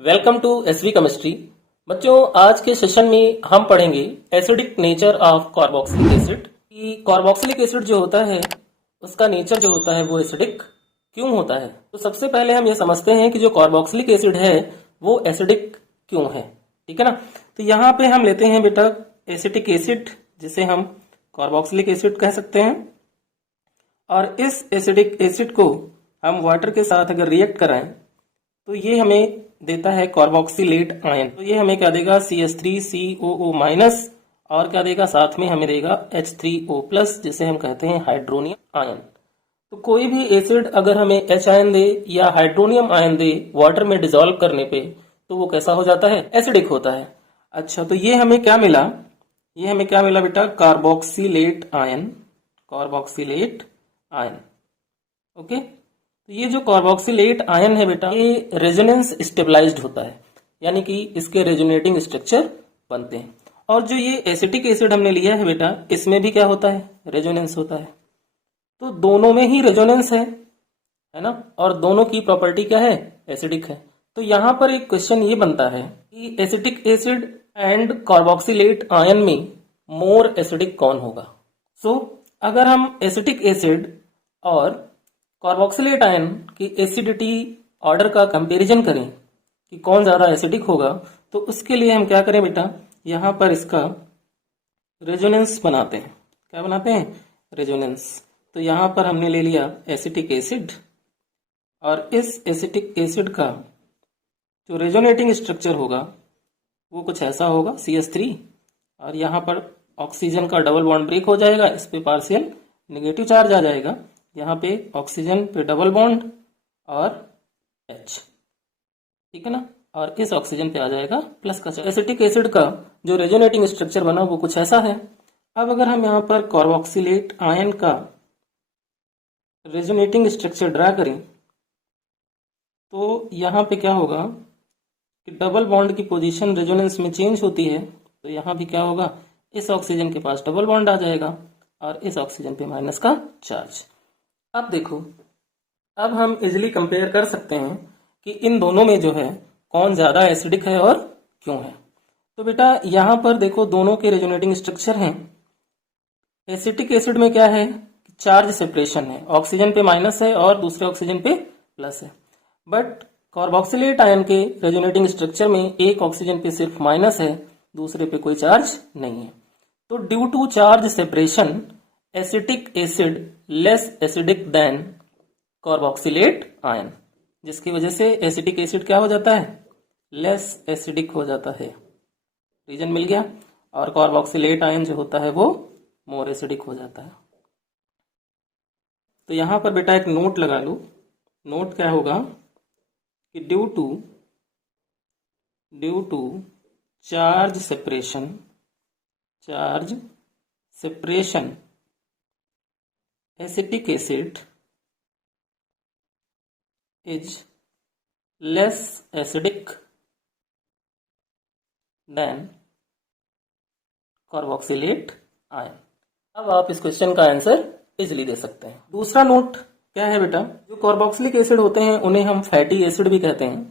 Welcome to SV chemistry. बच्चों, आज के सेशन में हम पढ़ेंगे acidic nature of carboxylic acid. कि कार्बोक्सिलिक एसिड जो होता है उसका नेचर जो होता है वो एसिडिक क्यों होता है। तो सबसे पहले हम ये समझते हैं कि जो कार्बोक्सिलिक एसिड है वो एसिडिक क्यों है। ठीक है ना। तो यहाँ पे हम लेते हैं बेटा एसिटिक एसिड, जिसे हम कार्बोक्सिलिक एसिड कह सकते हैं। और इस एसिडिक एसिड को हम वाटर के साथ अगर रिएक्ट कराएं तो ये हमें देता है कार्बोक्सिलेट आयन। तो ये हमें क्या देगा, CH3COO माइनस, और क्या देगा साथ में हमें देगा H3O प्लस, जिसे हम कहते हैं हाइड्रोनियम आयन। तो कोई भी एसिड अगर हमें H आयन दे या हाइड्रोनियम आयन दे वाटर में डिसॉल्व करने पे, तो वो कैसा हो जाता है, एसिडिक होता है। अच्छा, तो ये हमें क्या मिला, ये हमें क्या मिला बेटा, carboxylate ion, carboxylate ion. Okay. तो ये जो कार्बोक्सिलेट आयन है बेटा, ये रेजोनेंस स्टेबलाइज्ड होता है, यानी कि इसके रेजोनेटिंग स्ट्रक्चर बनते हैं। और जो ये एसिटिक एसिड हमने लिया है बेटा, इसमें भी क्या होता है, रेजोनेंस होता है। तो दोनों में ही रेजोनेंस है ना, और दोनों की प्रॉपर्टी क्या है, एसिडिक है। तो यहां पर एक क्वेश्चन ये बनता है कि acetic acid and carboxylate ion में मोर एसिडिक कौन होगा। सो अगर हम एसिटिक एसिड और कार्बोक्सिलेट आयन की एसिडिटी ऑर्डर का कंपैरिजन करें कि कौन ज्यादा एसिडिक होगा, तो उसके लिए हम क्या करें बेटा, यहां पर इसका रेजोनेंस बनाते हैं। क्या बनाते हैं, रेजोनेंस। तो यहां पर हमने ले लिया एसिटिक एसिड, और इस एसिटिक एसिड का जो रेजोनेटिंग स्ट्रक्चर होगा वो कुछ ऐसा होगा, CH3, और यहां पर ऑक्सीजन का डबल बॉन्ड ब्रेक हो जाएगा, इस पे पार्शियल नेगेटिव चार्ज आ जाएगा, यहाँ पे ऑक्सीजन पे डबल बॉन्ड और H, ठीक है ना, और इस ऑक्सीजन पे आ जाएगा प्लस का चार्ज। एसिटिक एसिड का जो रेजोनेटिंग स्ट्रक्चर बना वो कुछ ऐसा है। अब अगर हम यहाँ पर कार्बोक्सिलेट आयन का रेजोनेटिंग स्ट्रक्चर ड्रा करें तो यहाँ पे क्या होगा कि डबल बॉन्ड की पोजीशन रेजोनेंस में चेंज होती है। तो यहाँ भी क्या होगा, इस ऑक्सीजन के पास डबल बॉन्ड आ जाएगा और इस ऑक्सीजन पे माइनस का चार्ज। अब देखो, अब हम इजिली कंपेयर कर सकते हैं कि इन दोनों में जो है कौन ज्यादा एसिडिक है और क्यों है। तो बेटा यहां पर देखो, दोनों के रेजोनेटिंग स्ट्रक्चर हैं। एसिटिक एसिड में क्या है, चार्ज सेपरेशन है, ऑक्सीजन पे माइनस है और दूसरे ऑक्सीजन पे प्लस है। बट कार्बोक्सिलेट आयन के रेजोनेटिंग स्ट्रक्चर में एक ऑक्सीजन पे सिर्फ माइनस है, दूसरे पे कोई चार्ज नहीं है। तो due to charge separation acetic acid less acidic than carboxylate ion, जिसकी वजह से एसिटिक एसिड क्या हो जाता है, लेस एसिडिक हो जाता है। रीजन मिल गया। और कार्बोक्सिलेट आयन जो होता है वो मोर एसिडिक हो जाता है। तो यहां पर बेटा एक नोट लगा लो। नोट क्या होगा कि due to charge separation acetic acid is less acidic than carboxylate ion. अब आप इस क्वेश्चन का आंसर इजिली दे सकते हैं। दूसरा नोट क्या है बेटा, जो कार्बोक्सिलिक एसिड होते हैं उन्हें हम फैटी एसिड भी कहते हैं।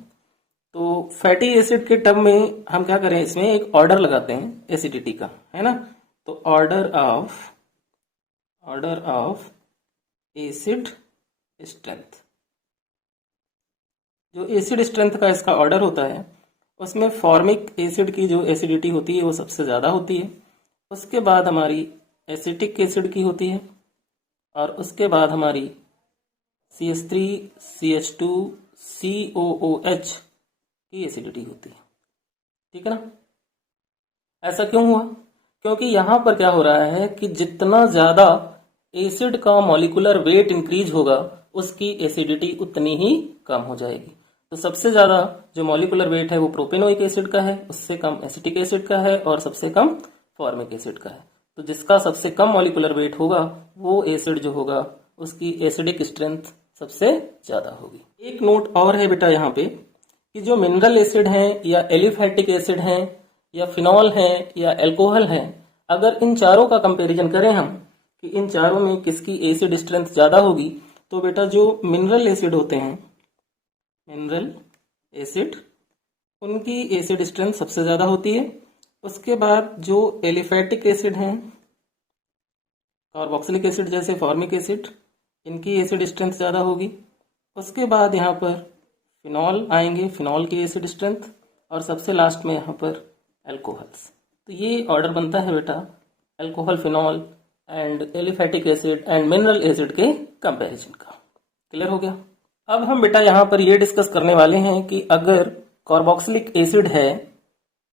तो फैटी एसिड के टर्म में हम क्या करें, इसमें एक ऑर्डर लगाते हैं एसिडिटी का, है ना। तो ऑर्डर ऑफ एसिड स्ट्रेंथ, जो एसिड स्ट्रेंथ का इसका ऑर्डर होता है उसमें फॉर्मिक एसिड की जो एसिडिटी होती है वो सबसे ज़्यादा होती है, उसके बाद हमारी एसिटिक एसिड की होती है, और उसके बाद हमारी CH3 CH2 COOH की एसिडिटी होती है। ठीक है ना। ऐसा क्यों हुआ, क्योंकि यहाँ पर क्या हो रहा है कि जितना ज़्यादा एसिड का मॉलिक्यूलर वेट इंक्रीज होगा उसकी एसिडिटी उतनी ही कम हो जाएगी। तो सबसे ज्यादा जो मॉलिक्यूलर वेट है वो प्रोपेनोइक एसिड का है, उससे कम एसिटिक एसिड का है, और सबसे कम फॉर्मिक एसिड का है। तो जिसका सबसे कम मॉलिक्यूलर वेट होगा वो एसिड जो होगा उसकी एसिडिक स्ट्रेंथ सबसे ज्यादा होगी। एक नोट और है बेटा यहाँ पे कि जो मिनरल एसिड हैं या एलिफैटिक एसिड हैं या फिनॉल हैं या एल्कोहल हैं, अगर इन चारों का कंपैरिजन करें हम कि इन चारों में किसकी एसिड स्ट्रेंथ ज्यादा होगी, तो बेटा जो मिनरल एसिड होते हैं, मिनरल एसिड उनकी एसिड स्ट्रेंथ सबसे ज़्यादा होती है। उसके बाद जो एलिफैटिक एसिड हैं, कार्बोक्सिलिक एसिड जैसे फॉर्मिक एसिड, इनकी एसिड स्ट्रेंथ ज़्यादा होगी। उसके बाद यहाँ पर फिनॉल आएंगे, फिनॉल की एसिड स्ट्रेंथ, और सबसे लास्ट में यहाँ पर एल्कोहल्स। तो ये ऑर्डर बनता है बेटा alcohol, phenol and aliphatic acid and mineral acid के कंपैरिजन का। क्लियर हो गया। अब हम बेटा यहाँ पर ये डिस्कस करने वाले हैं कि अगर कार्बोक्सिलिक एसिड है,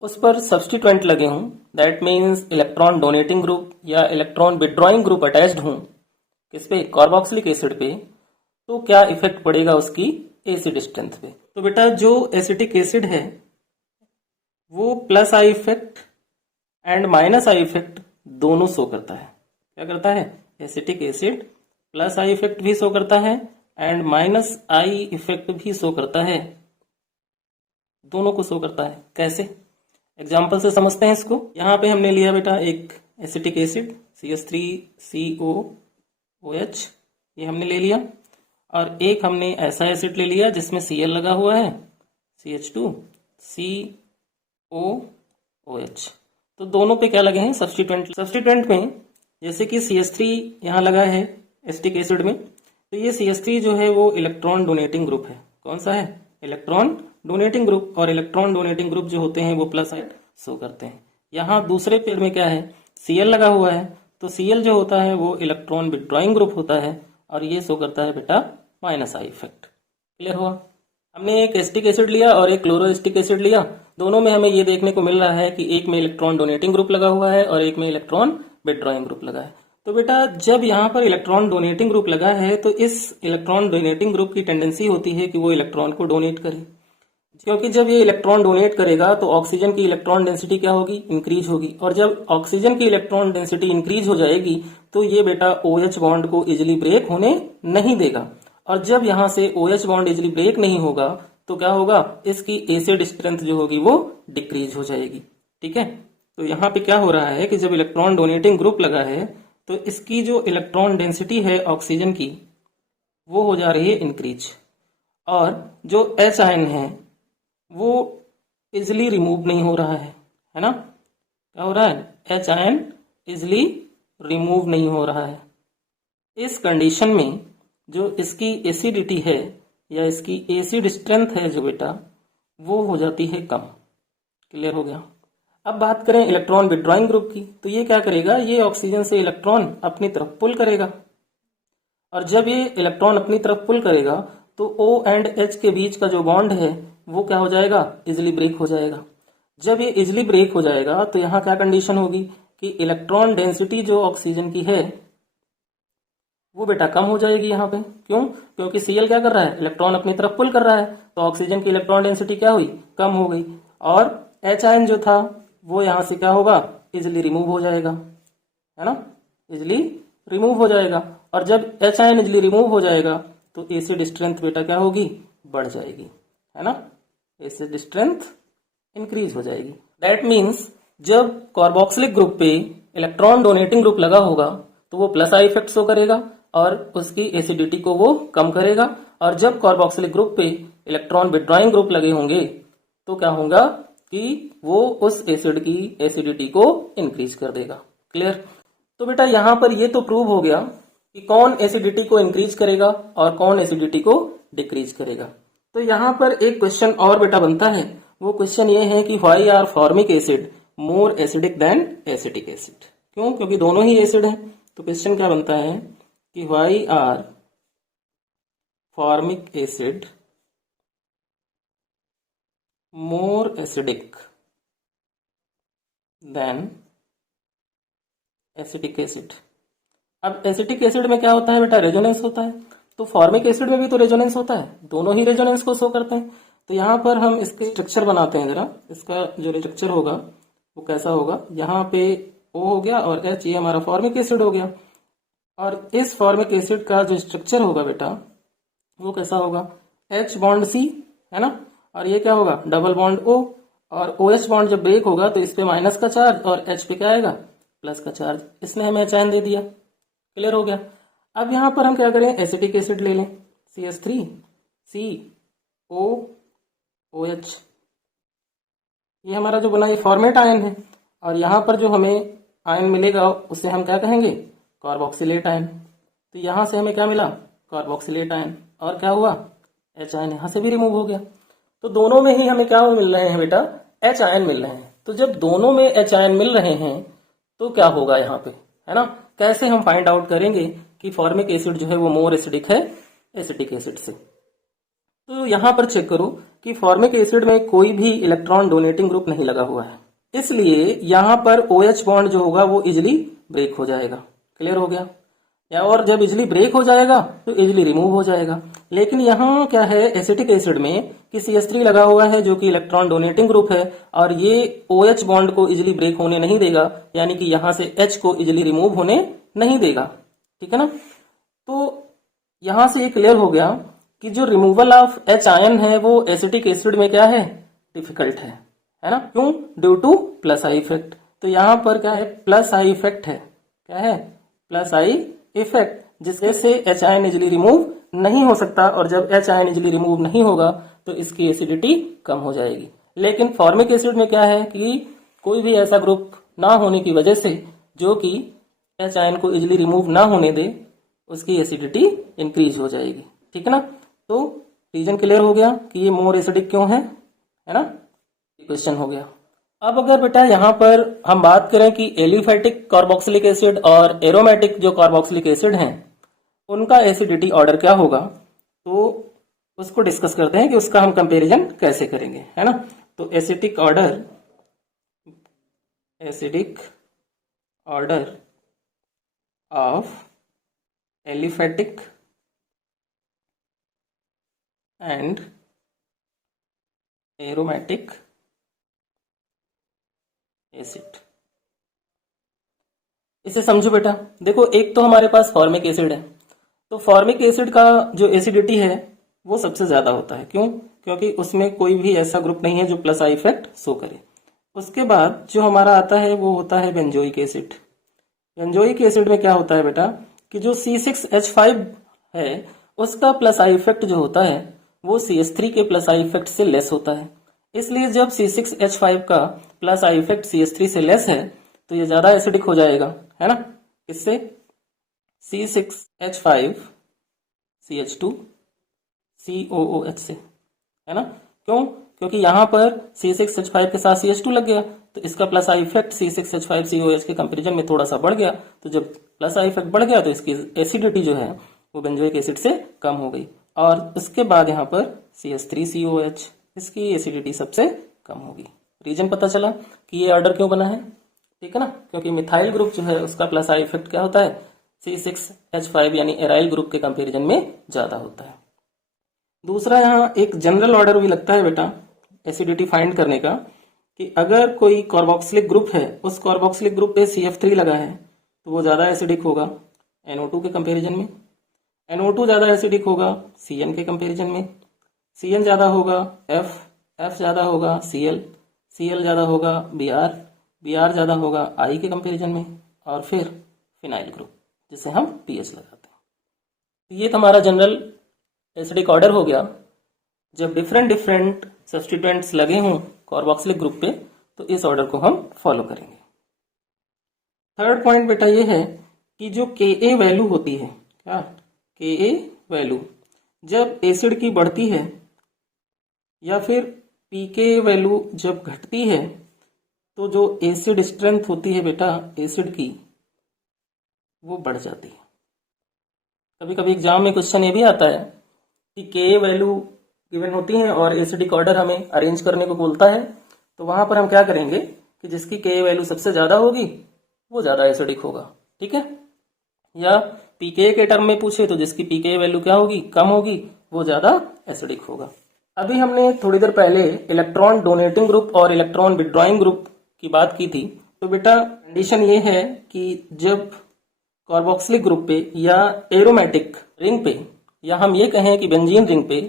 उस पर सब्स्टिट्यूएंट लगे हों, that means electron donating group या इलेक्ट्रॉन विड्रॉइंग ग्रुप अटैच्ड हों, किस पे, कार्बोक्सिलिक एसिड पे, तो क्या इफेक्ट पड़ेगा उसकी एसिड स्ट्रेंथ पे। तो बेटा जो एसिटिक एसिड है वो plus I effect and minus I effect दोनों शो करता है। क्या करता है? Acetic acid plus I effect भी शो करता है एंड माइनस आई इफेक्ट भी शो करता है, दोनों को शो करता है। कैसे? एग्जाम्पल से समझते हैं इसको। यहाँ पे हमने लिया बेटा एक एसिटिक एसिड CH3COOH, ये हमने ले लिया, और एक हमने ऐसा एसिड ले लिया जिसमें Cl लगा हुआ है, CH2COOH। तो दोनों पे क्या लगे हैं? सब्स्टिट्यूएंट। सब्स्टिट्यूएंट में जैसे कि CH3 यहाँ लगा है एसिटिक एसिड में, तो ये CH3 जो है वो इलेक्ट्रॉन डोनेटिंग ग्रुप है। कौन सा है? Electron donating group. और इलेक्ट्रॉन डोनेटिंग ग्रुप जो होते हैं वो प्लस साइड शो करते हैं। यहाँ दूसरे पेड़ में क्या है? Cl लगा हुआ है, तो Cl जो होता है वो इलेक्ट्रॉन विड्रॉइंग ग्रुप होता है, और ये शो करता है बेटा माइनस आई इफेक्ट। क्लियर हुआ? हमने एक एसिटिक एसिड लिया और एक क्लोरोएसिटिक एसिड लिया, दोनों में हमें ये देखने को मिल रहा है कि एक में इलेक्ट्रॉन डोनेटिंग ग्रुप लगा हुआ है और एक में इलेक्ट्रॉन विड्रॉइंग ग्रुप लगा है। तो बेटा जब यहाँ पर इलेक्ट्रॉन डोनेटिंग ग्रुप लगा है तो इस इलेक्ट्रॉन डोनेटिंग ग्रुप की टेंडेंसी होती है कि वो इलेक्ट्रॉन को डोनेट करे, क्योंकि जब ये इलेक्ट्रॉन डोनेट करेगा तो ऑक्सीजन की इलेक्ट्रॉन डेंसिटी क्या होगी? इंक्रीज होगी, और जब ऑक्सीजन की इलेक्ट्रॉन डेंसिटी इंक्रीज हो जाएगी तो ये बेटा OH बॉन्ड को इजिली ब्रेक होने नहीं देगा, और जब यहाँ से OH बॉन्ड इजिली ब्रेक नहीं होगा तो क्या होगा? इसकी एसिड स्ट्रेंथ जो होगी वो डिक्रीज हो जाएगी। ठीक है, तो यहाँ पे क्या हो रहा है कि जब इलेक्ट्रॉन डोनेटिंग ग्रुप लगा है तो इसकी जो इलेक्ट्रॉन डेंसिटी है ऑक्सीजन की वो हो जा रही है इंक्रीज, और जो H आयन है वो इजिली रिमूव नहीं हो रहा है ना? क्या हो रहा है? H आयन इजिली रिमूव नहीं हो रहा है। इस कंडीशन में जो इसकी एसिडिटी है या इसकी एसिड स्ट्रेंथ है जो बेटा, वो हो जाती है कम। क्लियर हो गया? अब बात करें इलेक्ट्रॉन विड्रॉइंग ग्रुप की, तो ये क्या करेगा? ये ऑक्सीजन से इलेक्ट्रॉन अपनी तरफ पुल करेगा, और जब ये इलेक्ट्रॉन अपनी तरफ पुल करेगा तो O एंड H के बीच का जो बॉन्ड है वो क्या हो जाएगा? इजिली ब्रेक हो जाएगा। जब ये इजिली ब्रेक हो जाएगा तो यहाँ क्या कंडीशन होगी कि इलेक्ट्रॉन डेंसिटी जो ऑक्सीजन की है वो बेटा कम हो जाएगी यहाँ पे। क्यों? क्योंकि Cl क्या कर रहा है? इलेक्ट्रॉन अपनी तरफ पुल कर रहा है, तो ऑक्सीजन की इलेक्ट्रॉन डेंसिटी क्या हुई? कम हो गई, और H आयन जो था वो यहाँ से क्या होगा? इजिली रिमूव हो जाएगा, है ना? इजिली रिमूव हो जाएगा, और जब H आयन इजिली रिमूव हो जाएगा तो एसिड स्ट्रेंथ बेटा क्या होगी? बढ़ जाएगी, है ना? एसिड स्ट्रेंथ इंक्रीज हो जाएगी। दैट मीन्स जब कार्बोक्सिलिक ग्रुप पे इलेक्ट्रॉन डोनेटिंग ग्रुप लगा होगा तो वो प्लस आई इफेक्ट शो करेगा और उसकी एसिडिटी को वो कम करेगा, और जब कार्बोक्सिलिक ग्रुप पे इलेक्ट्रॉन विड्रॉइंग ग्रुप लगे होंगे तो क्या होगा कि वो उस एसिड की एसिडिटी को इंक्रीज कर देगा। क्लियर? तो बेटा यहाँ पर ये तो प्रूव हो गया कि कौन एसिडिटी को इंक्रीज करेगा और कौन एसिडिटी को डिक्रीज करेगा। तो यहाँ पर एक क्वेश्चन और बेटा बनता है, वो क्वेश्चन ये है कि why are formic acid more acidic than acetic acid? क्यों? क्योंकि दोनों ही एसिड हैं। तो क्वेश्चन क्या बनता है कि why are formic acid more acidic than acetic acid? अब एसिटिक एसिड में क्या होता है बेटा? रेजोनेंस होता है, तो फॉर्मिक एसिड में भी तो रेजोनेंस होता है, दोनों ही रेजोनेंस को शो करते हैं। तो यहाँ पर हम इसके स्ट्रक्चर बनाते हैं जरा। इसका जो स्ट्रक्चर होगा वो कैसा होगा? यहाँ पे O हो गया और H, ये हमारा फॉर्मिक एसिड हो गया, और इस फॉर्मिक एसिड का जो स्ट्रक्चर होगा बेटा वो कैसा होगा? H बॉन्ड C, है ना? और ये क्या होगा? डबल बॉन्ड O, और OH बॉन्ड जब ब्रेक होगा तो इस पे माइनस का चार्ज और H पे क्या आएगा? प्लस का चार्ज। इसने हमें H आयन दे दिया। क्लियर हो गया? अब यहाँ पर हम क्या करें? एसिटिक एसिड ले लें, CH3COOH, ये हमारा जो बना ये फॉर्मेट आयन है, और यहाँ पर जो हमें आयन मिलेगा उसे हम क्या कहेंगे, कार्बोक्सिलेट आयन। तो यहाँ से हमें क्या मिला, कार्बोक्सिलेट आयन, और क्या हुआ, एच आयन यहाँ से भी रिमूव हो गया। तो दोनों में ही हमें क्या मिल रहे हैं बेटा, एच आयन मिल रहे हैं। तो जब दोनों में एच आयन मिल रहे हैं तो क्या होगा यहाँ पे, है ना। कैसे हम फाइंड आउट करेंगे कि फॉर्मिक एसिड जो है वो मोर एसिडिक है एसिटिक एसिड से। तो यहाँ पर चेक करो कि फॉर्मिक एसिड में कोई भी इलेक्ट्रॉन डोनेटिंग ग्रुप नहीं लगा हुआ है, इसलिए यहाँ पर OH बॉन्ड जो होगा वो इजिली ब्रेक हो जाएगा। क्लियर हो गया, या और जब इजिली ब्रेक हो जाएगा तो इजिली रिमूव हो जाएगा। लेकिन यहाँ क्या है, एसिटिक एसिड में कि CH3 लगा हुआ है जो कि इलेक्ट्रॉन डोनेटिंग ग्रुप है, और ये OH बॉन्ड को इजिली ब्रेक होने नहीं देगा, यानी कि यहाँ से H को इजिली रिमूव होने नहीं देगा। ठीक है ना। तो यहाँ से ये क्लियर हो गया कि जो रिमूवल ऑफ H आयन है वो एसिटिक एसिड में क्या है, डिफिकल्ट है ना। क्यों, due two plus I effect. तो यहाँ पर क्या है, प्लस आई इफेक्ट है, क्या है, प्लस आई इफेक्ट, जिसके से H आयन इजिली रिमूव नहीं हो सकता, और जब H आयन इजिली रिमूव नहीं होगा तो इसकी एसिडिटी कम हो जाएगी। लेकिन फॉर्मिक एसिड में क्या है कि कोई भी ऐसा ग्रुप ना होने की वजह से जो कि H आयन को इजिली रिमूव ना होने दे, उसकी एसिडिटी इंक्रीज हो जाएगी। ठीक है ना। तो रीजन क्लियर हो गया कि ये मोर एसिडिक क्यों है ना। क्वेश्चन हो गया। अब अगर बेटा यहाँ पर हम बात करें कि एलिफेटिक कार्बोक्सिलिक एसिड और एरोमेटिक जो कार्बोक्सिलिक एसिड हैं उनका एसिडिटी ऑर्डर क्या होगा, तो उसको डिस्कस करते हैं कि उसका हम कंपैरिजन कैसे करेंगे, है ना। तो acidic order of aliphatic and aromatic acid, इसे समझो बेटा। देखो, एक तो हमारे पास फॉर्मिक एसिड है, तो फॉर्मिक एसिड का जो एसिडिटी है वो सबसे ज्यादा होता है। क्यों, क्योंकि उसमें कोई भी ऐसा ग्रुप नहीं है जो प्लस आई इफेक्ट शो करे। उसके बाद जो हमारा आता है वो होता है बेंजोइक एसिड। बेंजोइक एसिड में क्या होता है बेटा कि जो C6H5 है उसका प्लस आई इफेक्ट जो होता है वो CH3 के प्लस आई इफेक्ट से लेस होता है। इसलिए जब C6H5 का प्लस आई इफेक्ट CH3 से लेस है तो ये ज्यादा एसिडिक हो जाएगा, है ना। इससे C6H5 CH2 COOH से, है ना। क्यों, क्योंकि यहाँ पर C6H5 के साथ CH2 लग गया, तो इसका plus I effect C6H5 COOH के कंपेरिजन में थोड़ा सा बढ़ गया। तो जब प्लस आई इफेक्ट बढ़ गया तो इसकी एसिडिटी जो है वो बेंजोइक एसिड से कम हो गई। और उसके बाद यहाँ पर CH3COH, इसकी एसिडिटी सबसे कम होगी। रीजन पता चला कि ये ऑर्डर क्यों बना है, ठीक है ना। क्योंकि मिथाइल ग्रुप जो है उसका प्लस आई इफेक्ट क्या होता है, C6H5 यानी एराइल ग्रुप के कंपेरिजन में ज्यादा होता है। दूसरा यहाँ एक जनरल ऑर्डर भी लगता है बेटा एसिडिटी फाइंड करने का, कि अगर कोई कार्बोक्सिलिक ग्रुप है, उस कार्बोक्सिलिक ग्रुप पे CF3 लगा है तो वो ज्यादा एसिडिक होगा NO2 के कंपेरिजन में। NO2 ज्यादा एसिडिक होगा CN के कंपेरिजन में। CN ज्यादा होगा F ज्यादा होगा CL ज्यादा होगा Br ज्यादा होगा I के कंपेरिजन में, और फिर फिनाइल ग्रुप जिसे हम PH लगाते हैं। ये हमारा जनरल एसिडिक ऑर्डर हो गया। जब डिफरेंट सब्स्टिट्यूएंट्स लगे हों कार्बोक्सिलिक ग्रुप पे तो इस ऑर्डर को हम फॉलो करेंगे। थर्ड पॉइंट बेटा ये है कि जो Ka वैल्यू होती है, क्या Ka वैल्यू जब एसिड की बढ़ती है या फिर pK वैल्यू जब घटती है तो जो एसिड स्ट्रेंथ होती है बेटा एसिड की वो बढ़ जाती है। कभी कभी एग्जाम में क्वेश्चन ये भी आता है कि Ka वैल्यू गिवन होती है और एसिडिक ऑर्डर हमें अरेंज करने को बोलता है, तो वहां पर हम क्या करेंगे कि जिसकी Ka वैल्यू सबसे ज्यादा होगी वो ज्यादा एसिडिक होगा, ठीक है। या pK के टर्म में पूछे तो जिसकी pK वैल्यू क्या होगी, कम होगी, वो ज्यादा एसिडिक होगा। अभी हमने थोड़ी देर पहले इलेक्ट्रॉन डोनेटिंग ग्रुप और इलेक्ट्रॉन विड्रॉइंग ग्रुप की बात की थी। तो बेटा कंडीशन ये है कि जब कार्बोक्सिलिक ग्रुप पे या एरोमेटिक रिंग पे या हम ये कहें कि बेंजीन रिंग पे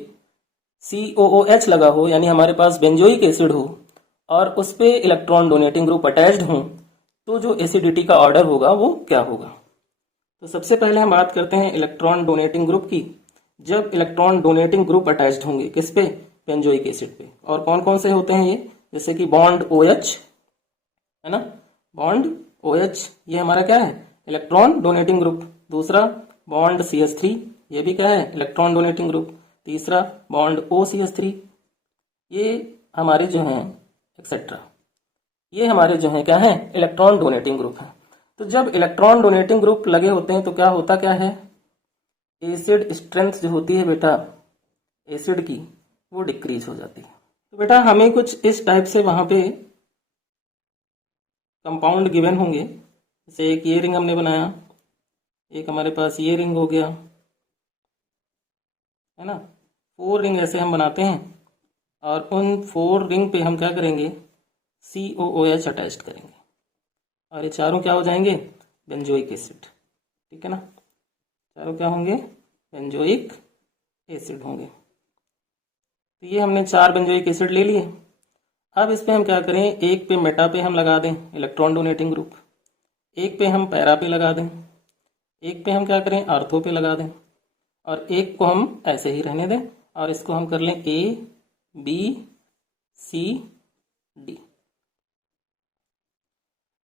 COOH लगा हो, यानी हमारे पास बेंजोइक एसिड हो और उस पे इलेक्ट्रॉन डोनेटिंग ग्रुप अटैच्ड हो, तो जो एसिडिटी का ऑर्डर होगा वो क्या होगा। तो सबसे पहले हम बात करते हैं इलेक्ट्रॉन डोनेटिंग ग्रुप की। जब इलेक्ट्रॉन डोनेटिंग ग्रुप अटैच्ड होंगे किस पे, बेंजोइक एसिड पे, और कौन कौन से होते हैं ये, जैसे कि बॉन्ड OH है ना, बॉन्ड OH ये हमारा क्या है, इलेक्ट्रॉन डोनेटिंग ग्रुप। दूसरा बॉन्ड CH3 ये भी क्या है, इलेक्ट्रॉन डोनेटिंग ग्रुप। तीसरा बॉन्ड OCH3 ये हमारे जो हैं एक्सेट्रा, ये हमारे जो हैं क्या है, इलेक्ट्रॉन डोनेटिंग ग्रुप है। तो जब इलेक्ट्रॉन डोनेटिंग ग्रुप लगे होते हैं तो क्या होता क्या है, एसिड स्ट्रेंथ जो होती है बेटा एसिड की वो डिक्रीज हो जाती है। तो बेटा हमें कुछ इस टाइप से वहां पे कंपाउंड गिवन होंगे, जैसे एक ये रिंग हमने बनाया, एक हमारे पास ये रिंग हो गया है ना, 4 रिंग ऐसे हम बनाते हैं और उन 4 रिंग पे हम क्या करेंगे, COOH अटैच करेंगे और ये चारों क्या हो जाएंगे, बेंजोइक एसिड। ठीक है ना, चारों क्या होंगे, बेंजोइक एसिड होंगे। तो ये हमने 4 बेंजोइक एसिड ले लिए। अब इस पे हम क्या करें, एक पे मेटा पे हम लगा दें इलेक्ट्रॉन डोनेटिंग ग्रुप, एक पे हम पैरा पे लगा दें, एक पे हम क्या करें, आर्थो पे लगा दें, और एक को हम ऐसे ही रहने दें और इसको हम कर लें ABCD।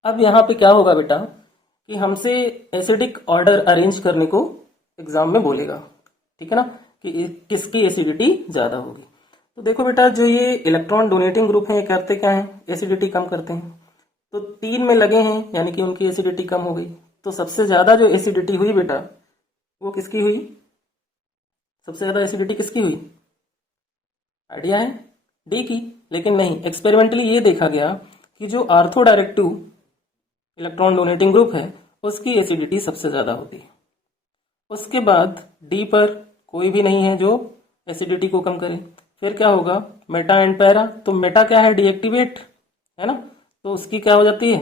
अब यहाँ पे क्या होगा बेटा कि हमसे एसिडिक ऑर्डर अरेंज करने को एग्जाम में बोलेगा, ठीक है ना, कि किसकी एसिडिटी ज्यादा होगी। तो देखो बेटा जो ये इलेक्ट्रॉन डोनेटिंग ग्रुप है ये करते क्या है, एसिडिटी कम करते हैं। तो 3 में लगे हैं यानी कि उनकी एसिडिटी कम हो गई। तो सबसे ज्यादा जो एसिडिटी हुई बेटा वो किसकी हुई, सबसे ज्यादा एसिडिटी किसकी हुई, आइडिया है, डी की। लेकिन नहीं, एक्सपेरिमेंटली ये देखा गया कि जो ortho directive electron donating group है उसकी एसिडिटी सबसे ज्यादा होती है। उसके बाद डी पर कोई भी नहीं है जो एसिडिटी को कम करे। फिर क्या होगा, मेटा एंड पैरा। तो मेटा क्या है, डीएक्टिवेट है ना, तो उसकी क्या हो जाती है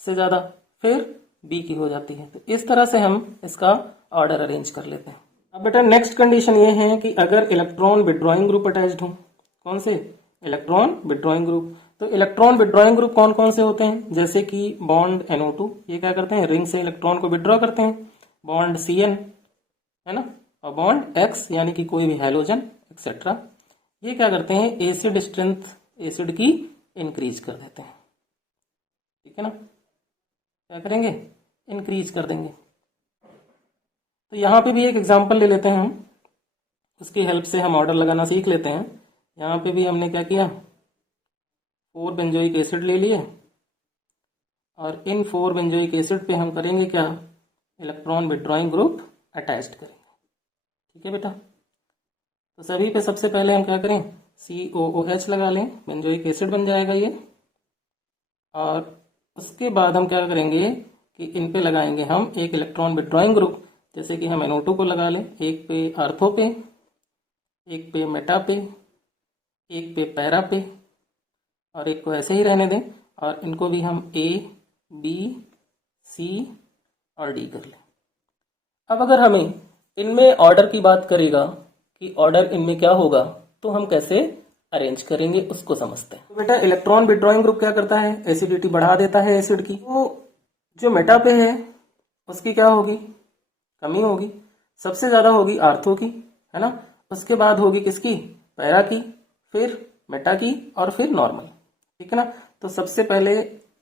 से ज्यादा, फिर बी की हो जाती है। तो इस तरह से हम इसका ऑर्डर अरेंज कर लेते हैं। अब बेटा नेक्स्ट कंडीशन ये है कि अगर इलेक्ट्रॉन विड्रॉइंग ग्रुप अटैच्ड हो, कौन से, इलेक्ट्रॉन विड्रॉइंग ग्रुप। तो इलेक्ट्रॉन विड्रॉइंग ग्रुप कौन कौन से होते हैं, जैसे कि बॉन्ड NO2 ये क्या करते हैं, रिंग से इलेक्ट्रॉन को विड्रॉ करते हैं। बॉन्ड CN है ना, और बॉन्ड X यानी कि कोई भी हैलोजन एक्सेट्रा, ये क्या करते हैं, एसिड स्ट्रेंथ एसिड की इंक्रीज कर देते हैं। ठीक है ना, क्या करेंगे, इंक्रीज कर देंगे। तो यहाँ पे भी एक एग्जांपल ले लेते हैं हम, उसकी हेल्प से हम ऑर्डर लगाना सीख लेते हैं। यहाँ पे भी हमने क्या किया, 4 बेंजोइक एसिड ले लिए और इन 4 बेंजोइक एसिड पे हम करेंगे क्या, इलेक्ट्रॉन विड्रॉइंग ग्रुप अटैच्ड करेंगे। ठीक है बेटा, तो सभी पे सबसे पहले हम क्या करें, COOH लगा लें, बेंजोइक एसिड बन जाएगा ये। और उसके बाद हम क्या करेंगे कि इन पे लगाएंगे हम एक इलेक्ट्रॉन विड्रॉइंग ग्रुप, जैसे कि हम NO2 को लगा लें, एक पे आर्थो पे, एक पे मेटा पे, एक पे पैरा पे, और एक को ऐसे ही रहने दें और इनको भी हम A, B, C और D कर लें। अब अगर हमें इनमें ऑर्डर की बात करेगा कि ऑर्डर इनमें क्या होगा, तो हम कैसे अरेंज करेंगे उसको समझते हैं। तो बेटा इलेक्ट्रॉन विड्रॉइंग ग्रुप क्या करता है, एसिडिटी बढ़ा देता है एसिड की। तो जो मेटा पे है उसकी क्या होगी, कमी होगी। सबसे ज्यादा होगी आर्थो की है ना, उसके बाद होगी किसकी, पैरा की, फिर मेटा की और फिर नॉर्मल। ठीक है ना, तो सबसे पहले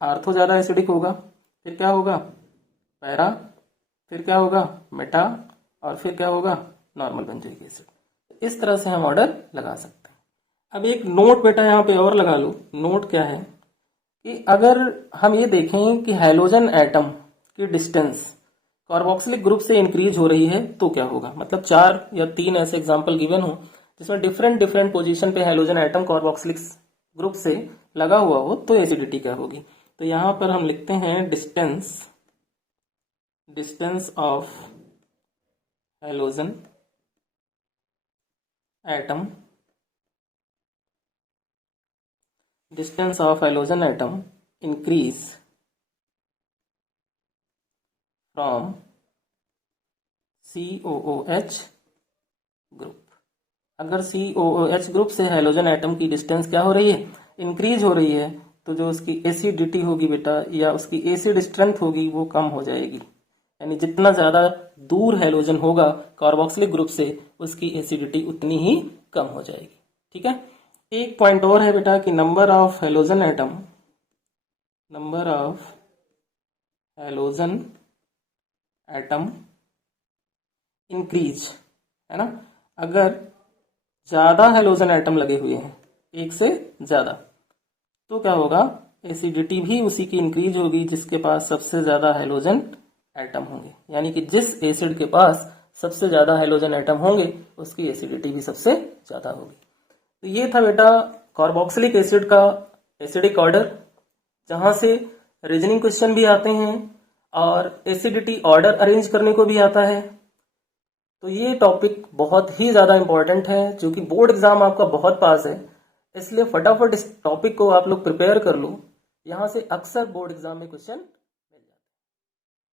आर्थो ज्यादा एसिडिक होगा, फिर क्या होगा पैरा, फिर क्या होगा मेटा और फिर क्या होगा नॉर्मल बेंजोइक एसिड। इस तरह से हम ऑर्डर लगा सकते हैं। अब एक नोट बेटा यहाँ पे और लगा लो। नोट क्या है कि अगर हम ये देखें कि हाइड्रोजन एटम की डिस्टेंस कार्बोक्सिलिक ग्रुप से इंक्रीज हो रही है तो क्या होगा, मतलब 4 या 3 ऐसे एग्जांपल गिवन हो जिसमें डिफरेंट डिफरेंट पोजीशन पे हाइड्रोजन एटम कार्बोक्सिलिक ग्रुप से लगा हुआ हो तो एसिडिटी क्या होगी। तो यहां पर हम लिखते हैं distance of hydrogen atom, distance of hydrogen atom increase from COOH group. अगर COOH ग्रुप से हाइड्रोजन एटम की डिस्टेंस क्या हो रही है, इंक्रीज हो रही है, तो जो उसकी एसिडिटी होगी बेटा या उसकी एसिड स्ट्रेंथ होगी वो कम हो जाएगी। यानी जितना ज्यादा दूर हाइड्रोजन होगा कार्बोक्सिलिक ग्रुप से उसकी एसिडिटी उतनी ही कम हो जाएगी। ठीक है, एक पॉइंट और है बेटा कि number of halogen atom increase, है ना। अगर ज्यादा हेलोजन एटम लगे हुए हैं, एक से ज्यादा, तो क्या होगा, एसिडिटी भी उसी की इंक्रीज होगी जिसके पास सबसे ज्यादा हेलोजन एटम होंगे। यानी कि जिस एसिड के पास सबसे ज्यादा हेलोजन एटम होंगे उसकी एसिडिटी भी सबसे ज्यादा होगी। तो ये था बेटा कार्बोक्सिलिक एसिड का एसिडिक ऑर्डर, जहां से रीजनिंग क्वेश्चन भी आते हैं और एसिडिटी ऑर्डर अरेंज करने को भी आता है। तो ये टॉपिक बहुत ही ज़्यादा इंपॉर्टेंट है, क्योंकि बोर्ड एग्जाम आपका बहुत पास है, इसलिए फटाफट इस टॉपिक को आप लोग प्रिपेयर कर लो। यहाँ से अक्सर बोर्ड एग्जाम में क्वेश्चन